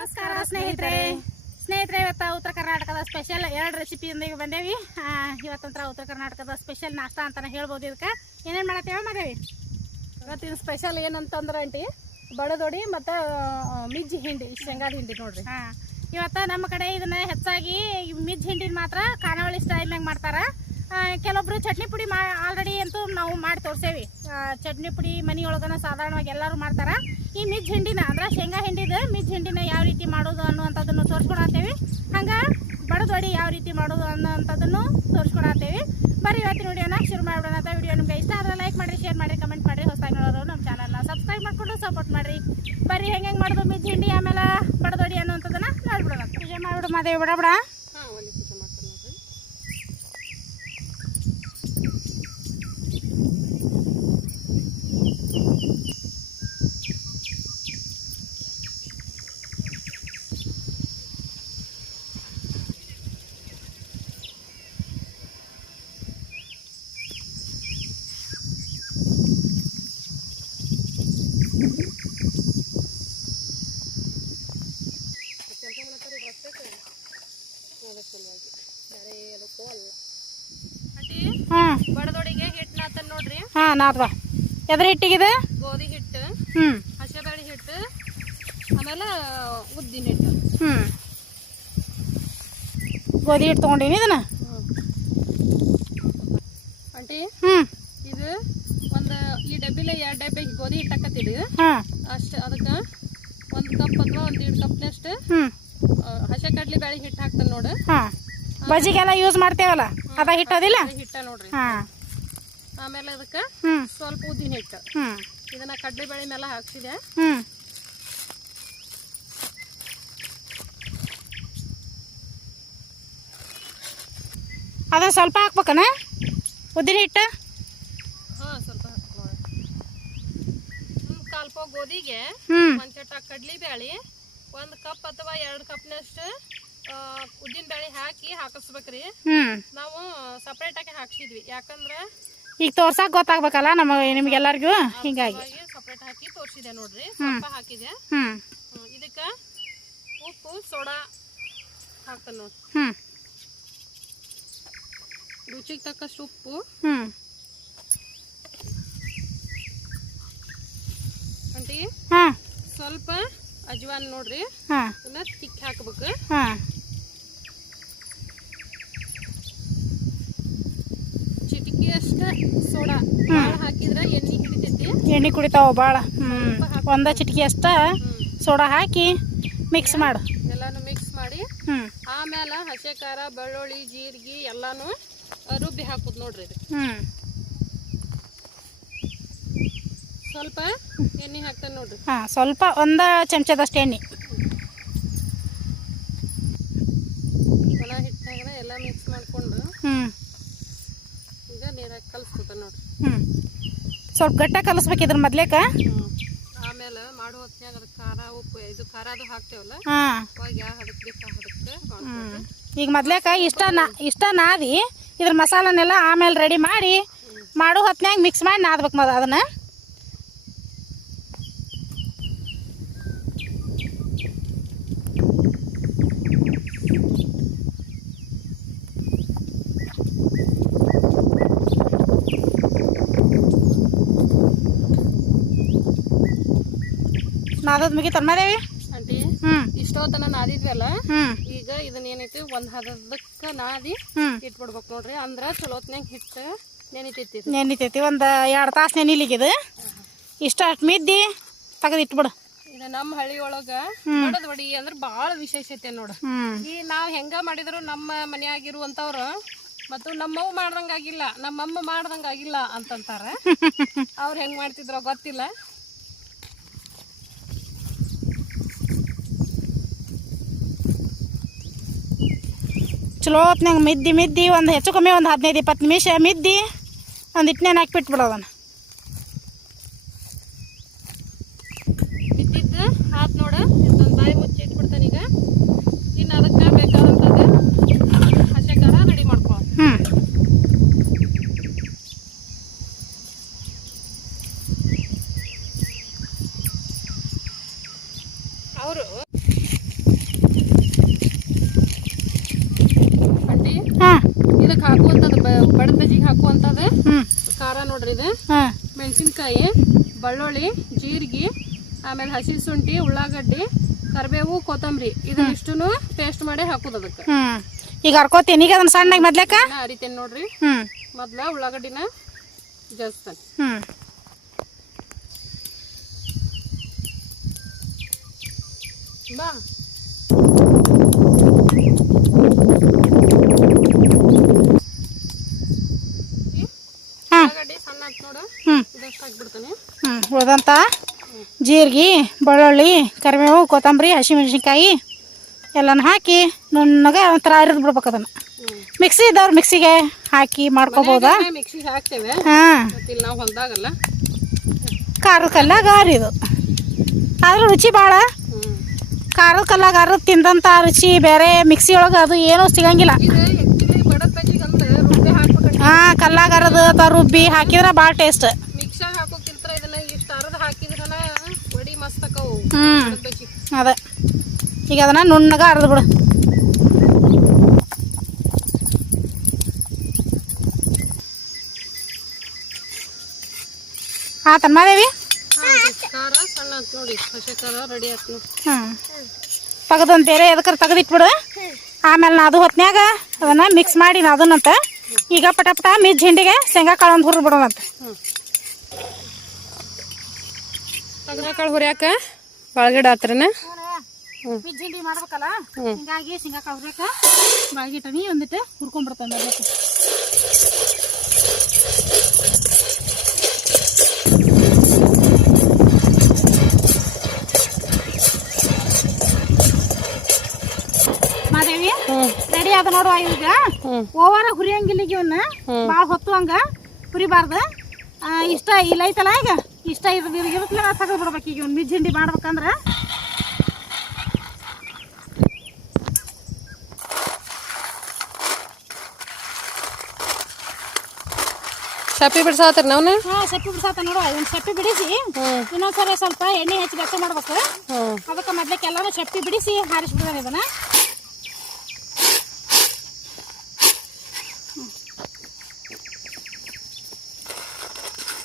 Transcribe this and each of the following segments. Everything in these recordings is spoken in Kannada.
ನಮಸ್ಕಾರ ಸ್ನೇಹಿತರೆ. ಸ್ನೇಹಿತರೆ ಇವತ್ತು ಉತ್ತರ ಕರ್ನಾಟಕದ ಸ್ಪೆಷಲ್ ಎರಡು ರೆಸಿಪಿಯೊಂದಿಗೆ ಬಂದೇವಿ. ಇವತ್ತಂತ್ರ ಉತ್ತರ ಕರ್ನಾಟಕದ ಸ್ಪೆಷಲ್ ನಾಷ್ಟ ಅಂತಾನೆ ಹೇಳ್ಬೋದು ಇದಕ್ಕೆ. ಏನೇನು ಮಾಡತ್ತೇವೆ ಮಾಡೇವಿ ಇವತ್ತಿನ ಸ್ಪೆಷಲ್ ಏನಂತಂದ್ರೆ ಆಂಟಿ ಬಡದೊಡಿ ಮತ್ತು ಮಿಜ್ಜಿ ಹಿಂಡಿ ಶೇಂಗಾದ ಹಿಂಡಿ ನೋಡಿರಿ. ಹಾಂ ಇವತ್ತು ನಮ್ಮ ಕಡೆ ಇದನ್ನ ಹೆಚ್ಚಾಗಿ ಮಿಜ್ ಹಿಂಡಿನ ಮಾತ್ರ ಖಾನಾವಳಿ ಸ್ಟೈಲ್ನಾಗ ಮಾಡ್ತಾರೆ. ಕೆಲವೊಬ್ರು ಚಟ್ನಿ ಪುಡಿ ಮಾ ಆಲ್ರೆಡಿ ಅಂತೂ ನಾವು ಮಾಡಿ ತೋರಿಸೇವಿ. ಚಟ್ನಿ ಪುಡಿ ಮನೆಯೊಳಗನ ಸಾಧಾರಣವಾಗಿ ಎಲ್ಲರೂ ಮಾಡ್ತಾರೆ. ಈ ಮಿಜ್ ಹಿಂಡಿನ, ಅಂದ್ರೆ ಶೇಂಗಾ ಹಿಂಡಿದ, ಮಿಜ್ ಹಿಂಡಿನ ಯಾವ ರೀತಿ ಮಾಡೋದು ಅನ್ನುವಂಥದ್ದನ್ನು ತೋರಿಸ್ಕೊಡತ್ತೇವೆ ಹಂಗೆ ಬಡದೊಡಿ ಯಾವ ರೀತಿ ಮಾಡೋದು ಅನ್ನೋಂಥದ್ದನ್ನು ತೋರಿಸ್ಕೊಡತ್ತೇವೆ ಬರೀ ಇವತ್ತಿನ ವಿಡಿಯೋನ ಶುರು ಮಾಡೋಣ ಅಂತ ವಿಡಿಯೋ ನಿಮ್ಗೆ ಇಷ್ಟ ಆದ್ರೆ ಲೈಕ್ ಮಾಡಿರಿ ಶೇರ್ ಮಾಡಿ ಕಮೆಂಟ್ ಮಾಡಿ ಹೊಸದಾಗಿ ನೋಡೋರು ನಮ್ಮ ಚಾನಲ್ನ ಸಬ್ಸ್ಕ್ರೈಬ್ ಮಾಡಿಕೊಂಡು ಸಪೋರ್ಟ್ ಮಾಡಿರಿ. ಬರೀ ಹೆಂಗೆ ಹೆಂಗೆ ಮಾಡೋದು ಮಿಜ್ ಹಿಂಡಿ, ಆಮೇಲೆ ಬಡದೊಡಿ ಅನ್ನೋಂಥದ್ದನ್ನು ನೋಡ್ಬಿಡೋಣ. ಪೂಜೆ ಮಾಡಿಬಿಡು ಮಾದೇವಿ ಬಿಡ ಬಿಡ ಹಾಂ ಒಲಿ ಪೂಜೆ ಮಾಡ್ತಾರೆ ನೋಡ್ರಿ ಕೆಲಸ ಮಾಡ್ತಾರೆ ರಸ್ತೆಗೆ ಅದಕ್ಕೆ ಸಲುವಾಗಿ ಬೇರೆ ಅದಕ್ಕೂ ಅಲ್ಲ ಆಂಟಿ ಹಾಂ ಬಡದೊಡಿಗೆ ಹಿಟ್ಟು ನಾತನ್ ಹಾಂ ನಾದ್ವಾ ಎದ್ರ ಹಿಟ್ಟಿಗಿದೆ? ಗೋಧಿ ಹಿಟ್ಟು ಹ್ಮ್. ಹಸೆಬೇಳೆ ಹಿಟ್ಟು ಆಮೇಲೆ ಉದ್ದಿನ ಹಿಟ್ಟು. ಹ್ಮ್. ಗೋಧಿ ಹಿಟ್ಟು ತೊಗೊಂಡೀನಿ ಇದನ್ನ? ಆಂಟಿ ಹ್ಮ್. ಇದು ಒಂದು ಈ ಡಬ್ಬಿಲೆ ಎರಡು ಡಬ್ಬಿ ಗೋಧಿ ಹಿಟ್ಟು ಹಾಕತ್ತಿಡಿ ಅಷ್ಟು ಅದಕ್ಕೆ ಒಂದು ಕಪ್ ಅಥವಾ ಒಂದು ದೀಡ್ ಕಪ್ನಷ್ಟು ಹಸೆ ಕಡ್ಲಿ ಬೇಳೆ ಹಿಟ್ಟು ಹಾಕ್ತಾನೆ ನೋಡು. ಬಜಿಗೆಲ್ಲ ಯೂಸ್ ಮಾಡ್ತೇವಲ್ಲ? ಅದ ಹಿಟ್ಟದಿಲ್ಲ ಹಿಟ್ಟ ನೋಡ್ರಿ. ಹಾಂ. ಆಮೇಲೆ ಅದಕ್ಕೆ ಸ್ವಲ್ಪ ಉದ್ದಿನ ಹಿಟ್ಟು. ಇದನ್ನ ಕಡ್ಲೆ ಬೇಳೆ ಮೇಲೆ ಹಾಕ್ಸಿದೆ. ಅದ ಸ್ವಲ್ಪ ಹಾಕ್ಬೇಕನ? ಉದ್ದಿನ ಹಿಟ್ಟು? ಹಾಂ ಸ್ವಲ್ಪ ಹಾಕ್ಕೊಳ್ಳಿ ಹ್ಮ್, ಕಾಲ್ ಪಾವ್ ಗೋಧಿಗೆ ಒಂದ್ ಒಂದು ಚಟ ಕಡ್ಲಿ ಬ್ಯಾಳಿ ಒಂದು ಕಪ್ ಅಥವಾ ಎರಡು ಕಪ್ನಷ್ಟು ಉದ್ದಿನ ಬ್ಯಾಳಿ ಹಾಕಿ ಹಾಕಿಸ್ಬೇಕ್ರಿ. ನಾವು ನಾವು ಸಪ್ರೇಟಾಗಿ ಹಾಕ್ಸಿದ್ವಿ. ಯಾಕಂದ್ರೆ ಈಗ ತೋರ್ಸಾಕ ಗೊತ್ತಾಗ್ಬೇಕಲ್ಲ ನಮ್ಮ ನಿಮ್ಗೆಲ್ಲರಿಗೂ? ಹಿಂಗಾಗಿ. ಸಪ್ರೇಟ್ ಹಾಕಿ ತೋರಿಸಿದೆ ನೋಡ್ರಿ. ಸ್ವಲ್ಪ ಹಾಕಿದೆ. ಹ್ಮ್, ಇದಕ್ಕೆ ಉಪ್ಪು ಸೋಡಾ ಹಾಕ್ತಾನೆ ನೋಡಿ. ಹ್ಞೂ ರುಚಿಗೆ ತಕ್ಕಷ್ಟು ಉಪ್ಪು. ಹ್ಞೂ ಅಂಟಿ ಹಾಂ. ಸ್ವಲ್ಪ ಅಜ್ವಾನ್ ನೋಡ್ರಿ. ಇದನ್ನ ತಿಕ್ಕಿ ಹಾಕ್ಬೇಕು. ಹಾಂ ಚಿಟಿಕಿ ಅಷ್ಟ ಸೋಡಾ ಭಾಳ ಹಾಕಿದ್ರೆ ಎಣ್ಣೆ ಕುಡಿತಾವ ಭಾಳ ಹ್ಞೂ ಒಂದ ಚಿಟಕಿ ಅಷ್ಟ ಹ್ಮ್. ಸೋಡಾ ಹಾಕಿ ಮಿಕ್ಸ್ ಮಾಡು. ಎಲ್ಲಾನು ಮಿಕ್ಸ್ ಮಾಡಿ ಹ್ಞೂ ಆಮೇಲೆ ಹಸಿ ಖಾರ ಬೆಳ್ಳುಳ್ಳಿ ಜೀರಿಗೆ ಎಲ್ಲಾನು ರುಬ್ಬಿ ಹಾಕುದು ನೋಡ್ರಿ ಇದು. ಹ್ಞೂ ಸ್ವಲ್ಪ ಎಣ್ಣೆ ಹಾಕ್ತಾನೆ ನೋಡ್ರಿ. ಹಾಂ ಸ್ವಲ್ಪ ಒಂದ ಚಮಚದಷ್ಟು ಎಣ್ಣೆ. ಒಣ ಹಿಟ್ಟಾಗ ಎಲ್ಲ ಮಿಕ್ಸ್ ಮಾಡ್ಕೊಂಡು ಹ್ಞೂ ಈಗ ನೀರಾಗಿ ಕಲಿಸ್ಕೊತಾನೆ ನೋಡ್ರಿ. ಹ್ಞೂ ಸ್ವಲ್ಪ ಗಟ್ಟ ಕಲಸ್ಬೇಕು ಇದ್ರ ಮೊದ್ಲೇಕ? ಆಮೇಲೆ ಮಾಡೋ ಹೊತ್ನ್ಯಾಗ ಅದಕ್ಕೆ ಖಾರ ಉಪ್ಪು ಇದು ಖಾರ ಅದು ಹಾಕ್ತೇವಲ್ಲ? ಹಾಂ. ಅವಾಗ ಯಾವ ಹದಕ್ಕೆ ಬೇಕು ಹದಕ್ಕೆ. ಈಗ ಮೊದ್ಲೇಕ ಇಷ್ಟ ನಾ ಇಷ್ಟ ನಾದಿ ಇದ್ರ ಮಸಾಲನೆಲ್ಲ ಆಮೇಲೆ ರೆಡಿ ಮಾಡಿ ಮಾಡೋ ಹೊತ್ನ್ಯಾಗ ಮಿಕ್ಸ್ ಮಾಡಿ ನಾದ್ಬೇಕು ಮೊದ ಅದನ್ನ. ನಾದದ್ ಮುಗಿತನ್ ಮಾದೇವಿ ಇಷ್ಟೊತ್ತನ ನಾದಿದ್ವಲ್ಲ ಈಗ ಇದನ್ನ ಏನೈತಿ ಒಂದ್ ಹದದಕ್ಕ ನಾದಿ ಇಟ್ಬಿಡ್ಬೇಕ್ ನೋಡ್ರಿ ಅಂದ್ರ ಚಲೋತ್ನಾಗ ಹಿಟ್ಟ ನೆನಿತೈತಿ ನೆನಿತೈತಿ ಒಂದ್ ಎರಡು ತಾಸು ನೆನಿಲಿಕ್ಕಿದು ಇಷ್ಟ ಅಷ್ಟು ಮಿದ್ದಿ ತೆಗೆದು ಇಟ್ಬಿಡು. ಇದು ನಮ್ಮ ಹಳ್ಳಿ ಒಳಗ ಬಡದ್ ವಡಿ ಅಂದ್ರ ಬಾಳ ವಿಶೇಷತೆ ನೋಡ. ಈ ನಾವ್ ಹೆಂಗ ಮಾಡಿದ್ರು ನಮ್ಮ ಮನೆಯಾಗಿರುವಂತವ್ರು ಮತ್ತು ನಮ್ಮವ್ ಮಾಡ್ದಂಗಾಗಿಲ್ಲ ನಮ್ಮಮ್ಮ ಮಾಡ್ದಂಗಾಗಿಲ್ಲ ಅಂತಂತಾರ. ಅವ್ರು ಹೆಂಗ್ ಮಾಡ್ತಿದ್ರ ಗೊತ್ತಿಲ್ಲ. ಚಲೋ ಮಿದ್ದಿ ಮಿದ್ದಿ ಒಂದು ಹೆಚ್ಚು ಕಮ್ಮಿ ಒಂದು ಹದಿನೈದು ಇಪ್ಪತ್ತು ನಿಮಿಷ ಮಿದ್ದಿ ಒಂದು ಇಟ್ನೇನು ಹಾಕಿ ಅದನ್ನು ಬಿದ್ದಿದ್ದು ಆತ್ ನೋಡ ಇದೊಂದು ಬಾಯಿ ಮುಚ್ಚಿ ಇಟ್ಬಿಡ್ತಾನೆ ಈಗ ಇನ್ನು ಅದಕ್ಕೆ ಬೇಕಾದಂಥದ್ದು ಹಸೆ ಖಾರ ರೆಡಿ ಮಾಡ್ಕೊ ಹ್ಞೂ ಬಡದ ಬಜ್ಜಿಗೆ ಹಾಕುವಂಥದ್ದು ಹ್ಞೂ ಖಾರ ನೋಡ್ರಿ ಇದು ಹಾಂ ಮೆಣಸಿನ್ಕಾಯಿ ಬೆಳ್ಳುಳ್ಳಿ ಜೀರಿಗೆ ಆಮೇಲೆ ಹಸಿ ಶುಂಠಿ ಉಳ್ಳಾಗಡ್ಡಿ ಕರಿಬೇವು ಕೊತ್ತಂಬರಿ. ಇದನ್ನಿಷ್ಟನ್ನು ಪೇಸ್ಟ್ ಮಾಡಿ ಹಾಕೋದು ಅದಕ್ಕೆ. ಈಗ ಹರ್ಕೋತೀನಿ. ಈಗ ಅದನ್ನ ಸಣ್ಣಗೆ ಮೊದ್ಲೇಕ? ನಾ ಅರಿತೇನೆ ನೋಡ್ರಿ. ಮೊದ್ಲ ಉಳ್ಳಾಗಡ್ಡಿನ ಜಜ್ತಾನೆ ಹ್ಮ್. ಬಾ. ಉಳ್ಳಾಗಡ್ಡಿ ಸಣ್ಣ ಹಾಕಿ ನೋಡು ಇದಷ್ಟು ಹಾಕ್ಬಿಡ್ತಾನೆ. ಹ್ಞೂ ಉಳ್ದಂತ ಜೀರಿಗೆ ಬೆಳ್ಳುಳ್ಳಿ ಕರಿಬೇವು ಕೊತ್ತಂಬರಿ ಹಸಿಮೆಣ್ಸಿನ್ಕಾಯಿ ಎಲ್ಲನೂ ಹಾಕಿ ನುಣ್ಣಗೆ ಒಂಥರ ಅರಿದು ಬಿಡ್ಬೇಕು ಅದನ್ನು. ಮಿಕ್ಸಿ ಇದ್ದವ್ರು ಮಿಕ್ಸಿಗೆ ಹಾಕಿ ಮಾಡ್ಕೋಬೋದಾ? ಹಾಂ. ಖಾರದ ಕಲ್ಲಾಗ ಅರಿದು ಆದ್ರೆ ರುಚಿ ಭಾಳ. ಖಾರದ ಕಲ್ಲಾಗ ಅರಿದು ತಿಂದಂಥ ರುಚಿ ಬೇರೆ ಮಿಕ್ಸಿ ಒಳಗೆ ಅದು ಏನೂ ಸಿಗಂಗಿಲ್ಲ. ಹಾಂ ಕಲ್ಲಾಗ ಅರದು ಅಥವಾ ರುಬ್ಬಿ ಹಾಕಿದ್ರೆ ಭಾಳ ಟೇಸ್ಟ್ ಮಿಕ್ಸಾಗ ಹಾಕೋಕ್ಕಿಂತ ಇದನ್ನ ಇಷ್ಟು ಅರ್ಧ ಹಾಕಿದ್ರನ ವಡಿ ಮಸ್ತ್ ಅಕ್ಕವು ಹ್ಞೂ ಅದೇ. ಈಗ ಅದನ್ನು ನುಣ್ಣಗೆ ಅರ್ದು ಬಿಡು. ಆತನ್ ಮಾದೇವಿ ಖಾರ ಸಣ್ಣ ಅಂತ ನೋಡಿ ಹಸಿ ರೆಡಿ ಆಯ್ತು ನೋಡಿ ಹ್ಞೂ ತೆಗೆದೊಂದು ಬೇರೆ ಎದಕ್ಕಾರ ತೆಗೆದಿಟ್ಬಿಡು. ಆಮೇಲೆ ನಾ ಅದು ಹೊತ್ನ್ಯಾಗ ಅದನ್ನು ಮಿಕ್ಸ್ ಮಾಡಿ ನಾ ಅದನ್ನಂತ. ಈಗ ಪಟ ಪಟ ಮಿಜ್ ಹಿಂಡಿಗೆ ಶೇಂಗಾ ಕಾಳು ಒಂದು ಹುರಿದು ಬಿಡೋಣಂತ. ತೆಗ್ದಕಾಳು ಹುರಿಯಾಕ? ಒಳಗಡೆ ಆತ್ರನ ಹ್ಞೂ ಮಿಜ್ ಹಿಂಡಿ ಮಾಡ್ಬೇಕಲ್ಲ? ಹ್ಞೂ ಹಿಂಗಾಗಿ ಶೇಂಗಾ ಕಾಳು ಹುರಿಯಾಕ ಬಾಗಿಟ್ಟನಿ ಒಂದಿಟ್ಟು ಹುರ್ಕೊಂಡ್ಬಿಡ್ತಾನೆ ಅದಕ್ಕೆ ಮಾದೇವಿ ಹ್ಞೂ ರೆಡಿ ಅದ ನೋಡುವ ಈಗ. ಹ್ಞೂ ಓವರ ಹುರಿಯಂಗಿಲ್ಲ ಈಗ ಇವನ್ನ. ಹ್ಮ್. ಭಾಳ ಹೊತ್ತು ಹಂಗ ಹುರಿಬಾರ್ದು. ಆ, ಇಷ್ಟ ಇಲ್ಲ ಐತಲ್ಲ ಈಗ? ಇಷ್ಟ ಇದ್ ಇರುತ್ತಲ್ಲ ತೆಗೆದು ಬಿಡ್ಬೇಕು ಈಗ ಒಂದು ಮಿಜ್ಜಿಂಡಿ ಮಾಡ್ಬೇಕಂದ್ರೆ. ಸಪ್ಪಿ ಬಿಡ್ಸಾತಾರ ನಾವು ಹಾ ಸಪ್ಪಿ ಬಿಡ್ಸಾತ ನೋಡುವ ಒಂದು ಸಪ್ಪಿ ಬಿಡಿಸಿ ಇನ್ನೊಂದ್ಸರಿ ಸ್ವಲ್ಪ ಎಣ್ಣೆ ಹಚ್ಚಿ ಬೆಚ್ಚ ಮಾಡ್ಬೇಕು. ಅದಕ್ಕೆ ಮೊದ್ಲಕ್ಕೆ ಎಲ್ಲರೂ ಸಪ್ಪಿ ಬಿಡಿಸಿ ಹಾರಿಸ್ಬಿಡ್ತಾನೆ ಇದನ್ನ.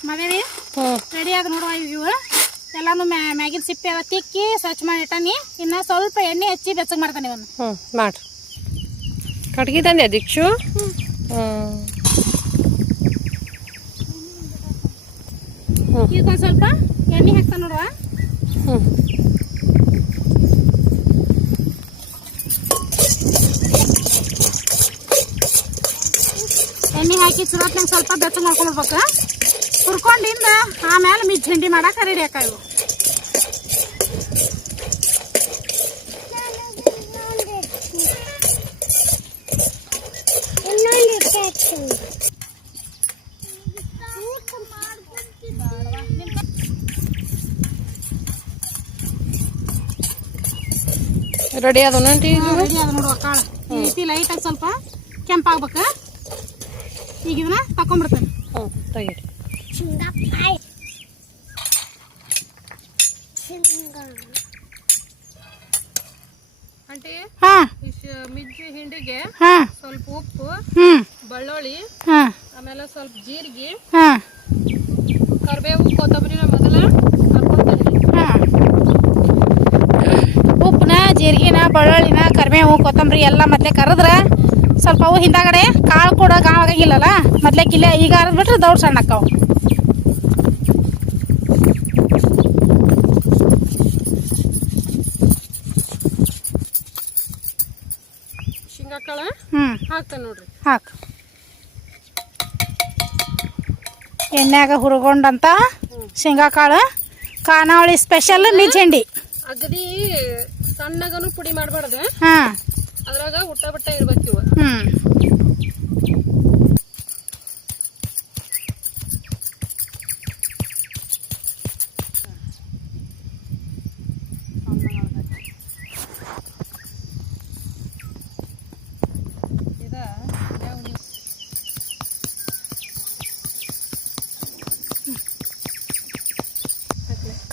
ಮದೇವಿ? ಹ್ಞೂ ರೆಡಿ ಆದ ನೋಡುವ ಇವು ಎಲ್ಲಾನು ಮ್ಯಾ ಮ್ಯಾಗಿನ ಸಿಪ್ಪೆ ಎಲ್ಲ ತಿಕ್ಕಿ ಸ್ವಚ್ಛ ಮಾಡಿ ಇಟ್ಟಾನಿ. ಇನ್ನ ಸ್ವಲ್ಪ ಎಣ್ಣೆ ಹಚ್ಚಿ ಬೆಚ್ಚಗೆ ಮಾಡ್ತಾನೆ ಇವನು ಹ್ಞೂ ಮಾಡ್ರಿ. ಕಟ್ಗೆ ತಂದೆ ದೀಕ್ಷು. ಇದಕ್ಕೊಂದು ಸ್ವಲ್ಪ ಎಣ್ಣೆ ಹಾಕ್ತಾನೆ ನೋಡುವ. ಹ್ಞೂ ಎಣ್ಣೆ ಹಾಕಿ ಚುರೋತ್ನಾಗ ಸ್ವಲ್ಪ ಬೆಚ್ಚಗೆ ಮಾಡ್ಕೊಂಡ್ಬಿಡ್ಬೇಕು ಹುರ್ಕೊಂಡಿಂದ ಆಮೇಲೆ ಮಿಜ್ ಹಿಂಡಿ ಮಾಡಕ್ಕೆ ರೆಡಿ ಆಕ ಇವು? ರೆಡಿ ಈಗ ರೆಡಿ ಅದ ನೋಡುವ ಕಾಳು ಈ ರೀತಿ ಲೈಟಾಗಿ ಸ್ವಲ್ಪ ಕೆಂಪಾಗ್ಬೇಕು. ಈಗ ಇದನ್ನ ತಕೊಂಡ್ಬಿಡ್ತೇನೆ. ಹ್ಞೂ ತೆಗೀರಿ. ಆಂಟಿ ಹಾಂ. ಇಶ್ ಮಿಜ್ಜಿ ಹಿಂಡಿಗೆ ಹಾಂ. ಸ್ವಲ್ಪ ಉಪ್ಪು ಬೆಳ್ಳುಳ್ಳಿ ಹಾಂ. ಆಮೇಲೆ ಸ್ವಲ್ಪ ಜೀರಿಗೆ ಹಾಂ. ಕರಿಬೇವು ಕೊತ್ತಂಬರಿನ ಮೊದಲ ಉಪ್ಪನ ಜೀರಿಗೆನ ಬೆಳ್ಳುಳ್ಳಿನ ಕರಿಬೇವು ಕೊತ್ತಂಬರಿ ಎಲ್ಲ ಮತ್ತೆ ಕರೆದ್ರೆ ಸ್ವಲ್ಪ ಅವು ಹಿಂದಾಗಡೆ ಕಾಳು ಕೂಡ ಗಾವಾಗಿಲ್ಲಲ್ಲ ಮೊದಲೇ ಕಿಲೆ ಈಗ ಅರದ್ಬಿಟ್ರೆ ದೌಡ್ ಸಣ್ಣ ಅಕ್ಕಾವು ಶೇಂಗಾ ಕಾಳ ಹ್ಞೂ ಹಾಕ್ತೇನೆ ನೋಡ್ರಿ. ಹಾಕು. ಎಣ್ಣೆಯಾಗ ಹುರ್ಕೊಂಡಂತ ಶೇಂಗಾ ಕಾಳು ಖಾನಾವಳಿ ಸ್ಪೆಷಲ್ ಮಿಜ್ ಅಗದಿ ಸಣ್ಣಗನು ಪುಡಿ ಮಾಡಬಾರ್ದು. ಹಾಂ. ಅದ್ರಾಗ ಹುಟ್ಟ ಬಟ್ಟ ಇರ್ಬೇಕು ಹ್ಞೂ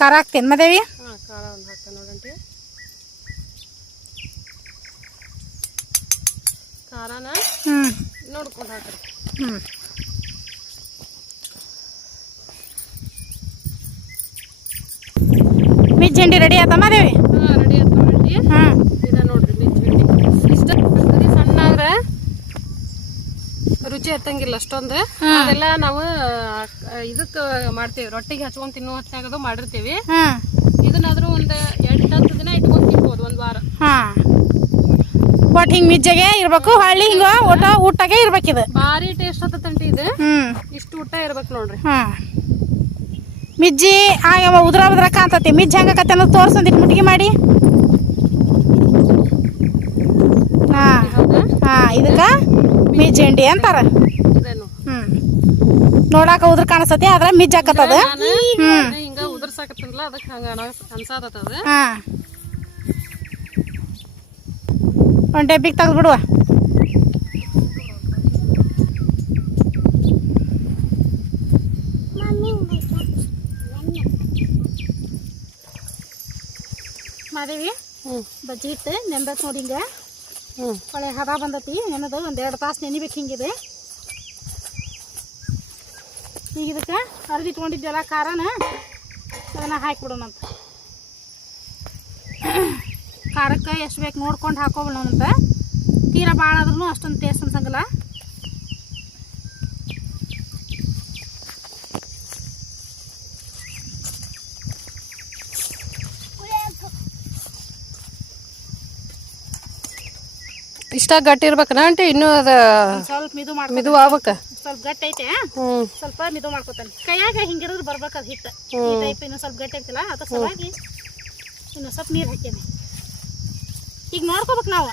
ಖಾರ ಹಾಕ್ತೇನೆ ಮದೇವಿ ಹಾಂ ಖಾರ ಒಂದು ಹಾಕ್ತೇನೆ ನೋಡಂಟಿ ಖಾರನ? ಹ್ಞೂ ನೋಡ್ಕೊಂಡು ಹಾಕ್ರಿ. ಹ್ಞೂ ಮಿಜ್ಜಿ ಹಿಂಡಿ ರೆಡಿ ಆತ ಮದೇವಿ ಹಾಂ ರೆಡಿ ನೋಡಿ ಹಾಂ ಇದ ನೋಡ್ರಿ ಇಷ್ಟ ಸಣ್ಣ ಆದ್ರೆ ರುಚಿ ಹತ್ತಂಗಿಲ್ಲ ಅಷ್ಟೊಂದು. ಅದೆಲ್ಲ ನಾವು ಇದಕ್ಕೆ ಮಾಡ್ತೇವಿ. ರೊಟ್ಟಿಗೆ ಹಚ್ಕೊಂಡ್ ತಿನ್ನೋ ಹೊತ್ತಾಗದು ಮಾಡಿರ್ತೀವಿ. ಇದನ್ನಾದ್ರೂ ಒಂದ್ ಎಂಟ್ ಹತ್ತು ದಿನ ಇಟ್ಕೊಂಡ್ ತಿನ್ಬೋದು ಒಂದು ವಾರ. ಹಾಂ. ಒಟ್ಟು ಹಿಂಗೆ ಮಿಜ್ಜೆಗೆ ಇರ್ಬೇಕು ಹಳ್ಳಿ ಹಿಂಗ ಊಟ ಊಟಗೆ ಇರ್ಬೇಕಿದು ಭಾರಿ ಟೇಸ್ಟ್ ಹತ್ತಂಟಿ ಇದು. ಹ್ಞೂ ಇಷ್ಟು ಊಟ ಇರ್ಬೇಕು ನೋಡ್ರಿ. ಹಾಂ. ಮಿಜ್ಜಿ ಆಗ ಉದ್ರ ಉದ್ರ ಕಾಂತತಿ ಮಿಜ್ಜಿ ಹೆಂಗಕತ್ತೆ ಅನ್ನೋದು ತೋರ್ಸಂದಿಟ್ಟು ಮುಟ್ಟಿಗೆ ಮಾಡಿ. ಹಾ. ಇದಕ್ಕೆ ಮಿಜ್ಜಿ ಹಿಂಡಿ ಅಂತಾರ. ಹ್ಮ್. ನೋಡಾಕ ಉದ್ರ ಕಾಣಿಸ್ತತಿ ಆದ್ರೆ ಮಿಜ್ ಹಾಕತ್ತದ ಹ್ಞೂ ಹಿಂಗ ಉದುರ್ಸಾಕತ್ತಿನಲ್ಲ ಅದಕ್ಕೆ ಹಂಗ ಅನ್ಸಾತದ ಹಾಂ. ಒಂದು ಡಬ್ಬಿಗೆ ತೆಗೆದು ಬಿಡುವ. ಮಾದೇವಿ ಹ್ಞೂ ಬಜ್ಜಿ ಇಟ್ಟು ನೆನ್ಬೇಕು ನೋಡಿ ಹಿಂಗೆ ಹ್ಞೂ ಒಳ್ಳೆ ಹದ ಬಂದತಿ ನೆನದು ಒಂದು ಎರಡು ತಾಸು ನೆನಿಬೇಕು ಹಿಂಗಿದೆ. ಈಗ ಇದಕ್ಕೆ ಅರ್ದಿಟ್ಕೊಂಡಿದ್ದೆಲ್ಲ ಖಾರನ ಅದನ್ನು ಹಾಕಿಬಿಡೋಣಂತ ಖಾರಕ್ಕೆ ಎಷ್ಟು ಬೇಕು ನೋಡ್ಕೊಂಡು ಹಾಕೋಬಿಡೋಣಂತ ತೀರಾ ಭಾಳ ಆದ್ರೂ ಅಷ್ಟೊಂದು ಟೇಸ್ಟ್ ಅನ್ಸಂಗಿಲ್ಲ. ಇಷ್ಟ ಗಟ್ಟಿ ಇರ್ಬೇಕನ ಆಂಟಿ? ಇನ್ನೂ ಅದು ಸ್ವಲ್ಪ ಮಿದು ಮಾಡಿ ಮಿದು ಆಗ್ಬೇಕ? ಸ್ವಲ್ಪ ಗಟ್ಟಿ ಐತೆ ಸ್ವಲ್ಪ ಮಿದು ಮಾಡ್ಕೊತಾನೆ. ಕೈಯಾಗ ಹಿಂಗಿರೋದ್ರ ಬರ್ಬೇಕು ಅದು ಹಿಟ್ಟು. ಈ ಟೈಪ್ ಇನ್ನೂ ಸ್ವಲ್ಪ ಗಟ್ಟಿ ಐತಿಲ್ಲ ಅದ್ರ ಸಲುವಾಗಿ ಇನ್ನು ಸ್ವಲ್ಪ ನೀರು ಹಾಕೇನಿ ಈಗ ನೋಡ್ಕೋಬೇಕು ನಾವು.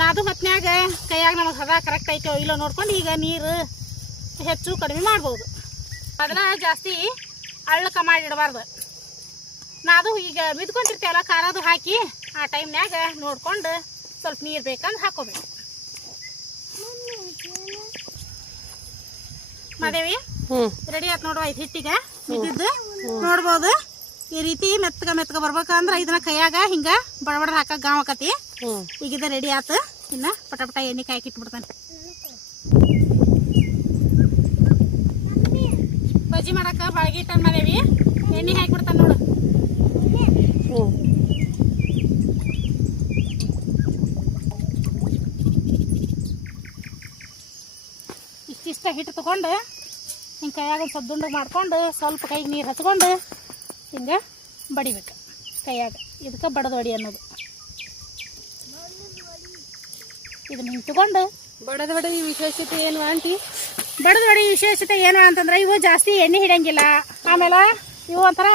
ನಾದು ಹೊತ್ನ್ಯಾಗ ಕೈಯಾಗ ನಮಗೆ ಹದ ಕರೆಕ್ಟ್ ಐತೋ ಇಲ್ಲೋ ನೋಡ್ಕೊಂಡು ಈಗ ನೀರು ಹೆಚ್ಚು ಕಡಿಮೆ ಮಾಡ್ಬೋದು. ಅದನ್ನ ಜಾಸ್ತಿ ಅಳ್ಳಕ ಮಾಡಿಡಬಾರ್ದು ನಾದು ಈಗ ಮಿದ್ಕೊಂಡಿರ್ತೇವಲ್ಲ ಖಾರದು ಹಾಕಿ ಆ ಟೈಮ್ನ್ಯಾಗ ನೋಡ್ಕೊಂಡು ಸ್ವಲ್ಪ ನೀರು ಬೇಕಂದ್ರೆ ಹಾಕೋಬೇಕು. ಹ್ಞೂ ರೆಡಿ ಆಯ್ತು ನೋಡುವ ಐದು ಹಿಟ್ಟಿಗೆ. ಇದ್ದಿದ್ದು ನೋಡ್ಬೋದು. ಈ ರೀತಿ ಮೆತ್ತಗ ಮೆತ್ತಗ ಬರ್ಬೇಕಂದ್ರ ಇದನ್ನ ಕೈಯಾಗ ಹಿಂಗ ಬಡಬಡ ಹಾಕ ಗಾವ್ ಆಕತಿ. ಈಗಿದ್ದ ಈಗ ರೆಡಿ ಆತು. ಇನ್ನ ಪಟ ಪಟ ಎಣ್ಣೆ ಕಾಯಕ್ ಇಟ್ಬಿಡ್ತಾನೆ. ಬಜ್ಜಿ ಮಾಡಕ್ಕ ಬಾಳ್ಗಿ ಇಟ್ಟನ್ ಮಾದೇವಿ. ಎಣ್ಣೆ ಹಾಕ್ಬಿಡ್ತಾನೆ ನೋಡು. ಇಷ್ಟಿಷ್ಟ ಹಿಟ್ಟು ತೊಗೊಂಡು ಹಿಂಗೆ ಕೈಯಾಗ ಒಂದು ಸ್ವಲ್ಪ ದುಂಡು ಮಾಡ್ಕೊಂಡು ಸ್ವಲ್ಪ ಕೈಗೆ ನೀರು ಹಚ್ಕೊಂಡು ಹಿಂಗೆ ಬಡಿಬೇಕು. ಕೈಯಾಗ ಇದಕ್ಕೆ ಬಡದ ಹೊಡಿ ಅನ್ನೋದು. ಇದನ್ನ ಹಿಂಗೆ ತಗೊಂಡು ಬಡದ ಬಡ ವಿಶೇಷತೆ ಏನು ಆಂಟಿ? ಬಡದ ಹೊಡಿ ವಿಶೇಷತೆ ಏನು ಅಂತಂದ್ರೆ ಇವು ಜಾಸ್ತಿ ಎಣ್ಣೆ ಹಿಡಿಯಂಗಿಲ್ಲ. ಆಮೇಲೆ ಇವು ಒಂಥರ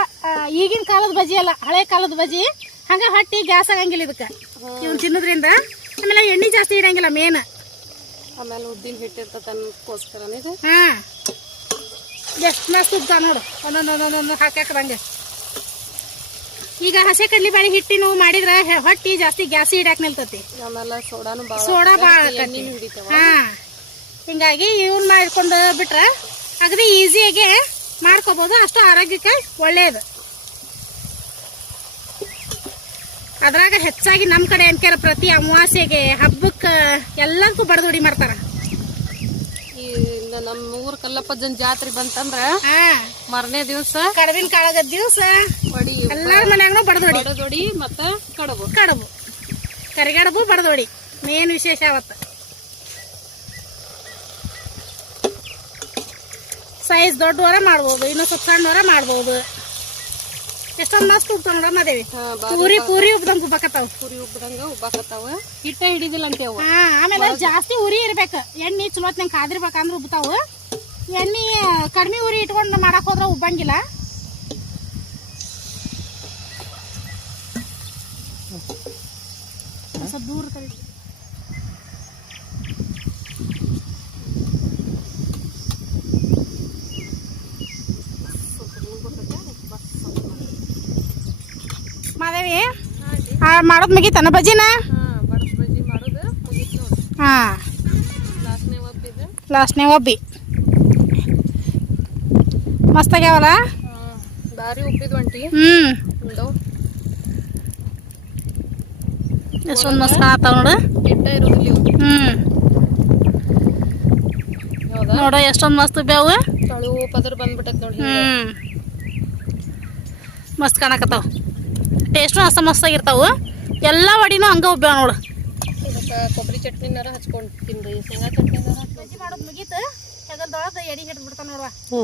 ಈಗಿನ ಕಾಲದ ಬಜಿ ಅಲ್ಲ ಹಳೆ ಕಾಲದ ಬಜಿ ಹಂಗೆ ಹಟ್ಟಿ ಗ್ಯಾಸ್ ಆಗಂಗಿಲ್ಲ ಇದಕ್ಕೆ. ಇವನ್ ತಿನ್ನೋದ್ರಿಂದ ಆಮೇಲೆ ಎಣ್ಣೆ ಜಾಸ್ತಿ ಹಿಡಿಯಂಗಿಲ್ಲ ಮೇನ್ ಆಮೇಲೆ ಉದ್ದಿನ ಹಿಟ್ಟು ಇರ್ತದೆ ಅನ್ನೋದಕ್ಕೋಸ್ಕರ ಇದು. ಹಾ. ಎಷ್ಟು ಮಸ್ತ್ ಉದ್ದ ನೋಡು. ಒಂದೊಂದು ಒಂದೊಂದೊಂದು ಬಂದೆ. ಈಗ ಹಸಿ ಕಡ್ಲಿ ಬೇಳೆ ಹಿಟ್ಟಿನ ಮಾಡಿದ್ರೆ ಹೊಟ್ಟಿ ಜಾಸ್ತಿ ಗ್ಯಾಸ್ ಹಿಡ್ಯಾಕ ನಿಲ್ತತಿ. ಆಮೇಲೆ ಸೋಡಾನು ಸೋಡಾ ಭಾಳ ಹಿಡಿತಾವ. ಹಾ. ಹಿಂಗಾಗಿ ಇವನ್ ಮಾಡ್ಕೊಂಡು ಬಿಟ್ರೆ ಅಗದಿ ಈಸಿಯಾಗಿ ಮಾಡ್ಕೋಬಹುದು ಅಷ್ಟು ಆರೋಗ್ಯಕ್ಕೆ ಒಳ್ಳೇದು. ಅದ್ರಾಗ ಹೆಚ್ಚಾಗಿ ನಮ್ಮ ಕಡೆ ಅನ್ಕ್ಯಾರ ಪ್ರತಿ ಅಮಾವಾಸ್ಯೆಗೆ ಹಬ್ಬಕ್ಕೆ ಎಲ್ಲದಕ್ಕೂ ಬಡದೊಡಿ ಮಾಡ್ತಾರ. ಈ ನಮ್ಮ ಊರ್ ಕಲ್ಲಪ್ಪಜ್ಜನ್ ಜಾತ್ರೆ ಬಂತಂದ್ರ ಹಾ. ಮರನೇ ದಿವಸ ಕಡವಿನ ಕಾಳಗದ ದಿವಸ ಎಲ್ಲಾರ ಮನ್ಯಾಗನು ಬಡದೊಡಿ ಬಡದೊಡಿ ಮತ್ತ ಕಡುಬು. ಕಡುಬು. ಕರಿಗಡುಬು ಬಡದೊಡಿ ಮೇನ್ ವಿಶೇಷ ಅವತ್ತ. ಸೈಜ್ ದೊಡ್ಡವರ ಮಾಡ್ಬೋದು ಇನ್ನು ಸ್ವಲ್ಪ ಸಣ್ಣವರ ಮಾಡ್ಬೋದು. ಎಷ್ಟೊಂದು ಮಸ್ತ್ ನೋಡ ಮದೇವಿ ಪೂರಿ ಪೂರಿ ಉಬ್ದಂಗ ಉಬ್ಬಕತ್ತಾವ. ಪೂರಿ ಉಬ್ಬದಂಗ ಉಬ್ಬಾಕತ್ತಾವ. ಹಿಟ್ಟ ಹಿಡಿದಿಲ್ಲ ಅಂತೇವ ಆಮೇಲೆ ಜಾಸ್ತಿ ಉರಿ ಇರ್ಬೇಕು. ಎಣ್ಣೆ ಚಲೋತ್ನಂಗೆ ಕಾದಿರ್ಬೇಕಂದ್ರೆ ಉಬ್ತಾವ. ಎಣ್ಣೆ ಕಡಿಮೆ ಉರಿ ಇಟ್ಕೊಂಡು ಮಾಡಕ್ ಹೋದ್ರೆ ಉಬ್ಬಂಗಿಲ್ಲ. ಆ, ಮಾಡೋದ್ ಮುಗೀತನ ಬಜ್ಜಿನ ಹಾ ಲಾಸ್ಟ್ನೇ ಒಬ್ಬಿ ಮಸ್ತ್ ಆಗ್ಯಾವಲ್ಲ ಹಾ ಬಾರಿ ಉಬ್ಬಿದ್ ಒಂಟಿ. ಹ್ಮ್. ಎಷ್ಟೊಂದ್ ಮಸ್ತ್ ಆತ ನೋಡು. ಹೌದಾ? ನೋಡ ಎಷ್ಟೊಂದು ಮಸ್ತ್ ಬ್ಯಾವು ಪದ್ರ ಬಂದ್ಬಿಟ್ಟೈತೆ ನೋಡಿ ಹ್ಮ್. ಮಸ್ತ್ ಕಾಣಕತ್ತಾವ. ಟೇಸ್ಟು ಅಷ್ಟ ಮಸ್ತ್ ಆಗಿರ್ತಾವು. ಎಲ್ಲ ವಡಿನೂ ಹಂಗೆ ಒಬ್ಬ ನೋಡು. ಇದಕ್ಕೆ ಕೊಬ್ಬರಿ ಚಟ್ನಿನಾರ ಹಚ್ಕೊಂಡು ತಿಂದು ಶೇಂಗಾ ಚಟ್ನಿ ಮಾಡೋದು ಮುಗೀತು. ಹೆಗಲ್ದೊಳಗೆ ಎಡಿ ಹಿಡಿದು ಬಿಡ್ತಾನೆ ನೋಡುವ. ಹ್ಞೂ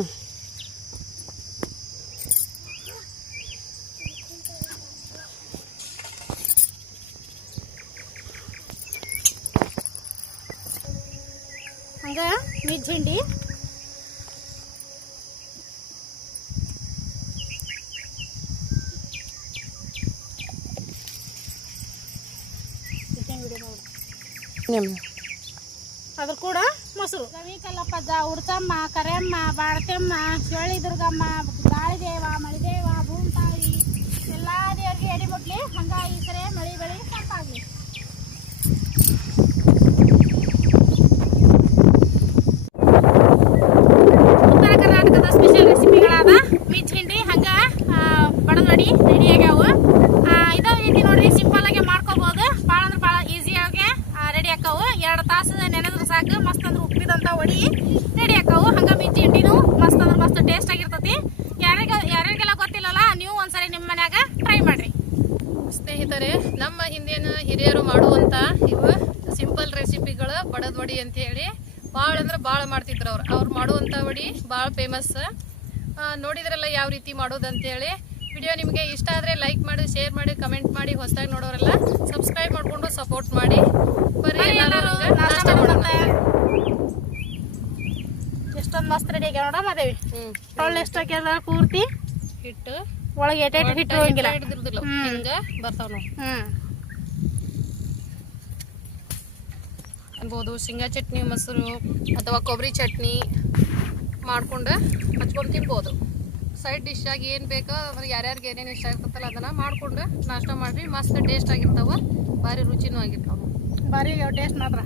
ಹಂಗ ನಿಮ್ಮ. ಅದ್ರ ಕೂಡ ಮೊಸರು. ರವಿ ಕಲ್ಲಪ್ಪಜ್ಜ ಉಡ್ತಮ್ಮ ಕರೆಯಮ್ಮ ಬಾಡತಮ್ಮ ಶಿವಳ್ಳಿ ದುರ್ಗಮ್ಮ ಬಾಳಿದೇವ ಮಳಿದೇವ ಭೂಮ್ತಾಯಿ ಎಲ್ಲಾ ದೇವ್ರಿಗೆ ಎಡಿ ಮುಟ್ಲಿ ಹಂಗ ಈ ಕರೆ ಮಳಿ ಬೆಳಿ ತಂಪಾಗ್ಲಿ ಉತ್ತರ ಕರ್ನಾಟಕದ ಸ್ಪೆಷಲ್ ರೆಸಿಪಿಗಳಾದ ಮಿಚ್ ಹಿಂಡಿ ಹಂಗ ಬಡದಡಿ ರೆಡಿ ಆಗ್ಯಾವು ಆ, ಇದೇ ರೀತಿ ನೋಡ್ರಿ ಸಿಂಪಲ್ ಆಗಿ ಮಾಡ್ಕೋಬಹುದು ಭಾಳ ಅಂದ್ರೆ ಭಾಳ ಈಸಿ ಆಗಿ ರೆಡಿ ಆಕಾವು ಎರಡು ತಾಸು ನೆನೆದ್ರೆ ಸಾಕು ಮಸ್ತ್ ಅಂದ್ರೆ ಉಪ್ಪಿದಂತ ಒಡಿ ರೆಡಿ ಆಕಾವು ಹಂಗ ಮಿಜ್ಜಿ ಹಿಂಡಿನೂ ಮಸ್ತ್ ಅಂದ್ರೆ ಮಸ್ತ್ ಟೇಸ್ಟ್ ಆಗಿರ್ತತಿ ಯಾರಿಗ ಯಾರಿಗೆಲ್ಲ ಗೊತ್ತಿಲ್ಲಲ್ಲ ನೀವು ಒಂದ್ಸರಿ ನಿಮ್ಮ ಮನ್ಯಾಗ ಟ್ರೈ ಮಾಡ್ರಿ ಸ್ನೇಹಿತರೆ ನಮ್ಮ ಹಿಂದಿನ ಹಿರಿಯರು ಮಾಡುವಂತ ಇವು ಸಿಂಪಲ್ ರೆಸಿಪಿಗಳು ಬಡದ್ ವಡಿ ಅಂತ ಹೇಳಿ ಭಾಳ ಅಂದ್ರೆ ಭಾಳ ಮಾಡ್ತಿದ್ರು ಅವ್ರು ಅವ್ರು ಮಾಡುವಂತ ವಡಿ ಭಾಳ ಫೇಮಸ್ ನೋಡಿದ್ರಲ್ಲ ಯಾವ ರೀತಿ ಮಾಡೋದು ಅಂತ ಹೇಳಿ ವಿಡಿಯೋ ನಿಮಗೆ ಇಷ್ಟ ಆದರೆ ಲೈಕ್ ಮಾಡಿ ಶೇರ್ ಮಾಡಿ ಕಮೆಂಟ್ ಮಾಡಿ ಹೊಸದಾಗಿ ನೋಡೋರೆಲ್ಲ ಸಬ್ಸ್ಕ್ರೈಬ್ ಮಾಡಿಕೊಂಡು ಸಪೋರ್ಟ್ ಮಾಡಿ. ಬರೀ ಎಲ್ಲರೂ ನಾಷ್ಟ ಮಾಡೋಣ. ಎಷ್ಟೊಂದು ಮಸ್ತ್ ರೆಡಿ ಆಗ್ಯಾವ ನೋಡ ಮಾದೇವಿ ಹ್ಞೂ ಟೊಳ್ಳು ಎಷ್ಟು ಹಾಕ್ಯಾರ ಪೂರ್ತಿ? ಹಿಟ್ಟು. ಒಳಗೆ ಎಟೆ ಹಿಟ್ಟು ಹೋಗಿಲ್ಲ ಹಿಡಿದಿರ್ದಿಲ್ಲ. ಹ್ಮ್. ಹಿಂಗ ಬರ್ತಾವ ನಾವು ಹ್ಮ್. ಅನ್ಬೋದು ಶೇಂಗಾ ಚಟ್ನಿ ಮೊಸರು ಅಥವಾ ಕೊಬ್ಬರಿ ಚಟ್ನಿ. ಮಾಡ್ಕೊಂಡು ಹಚ್ಕೊಂಡು ತಿನ್ಬೋದು. ಸೈಡ್ ಡಿಶ್ ಆಗಿ ಏನು ಬೇಕೋ, ಅಂದ್ರೆ ಯಾರ್ಯಾರಿಗೆ ಏನೇನು ಇಷ್ಟ ಆಗ್ತದಲ್ಲ ಅದನ್ನು ಮಾಡಿಕೊಂಡು ನಾಷ್ಟ ಮಾಡಿರಿ. ಮಸ್ತ್ ಟೇಸ್ಟ್ ಆಗಿರ್ತಾವೆ. ಭಾರಿ ರುಚಿನೂ ಆಗಿರ್ತಾವೆ. ಭಾರಿ ಟೇಸ್ಟ್ ಮಾತ್ರ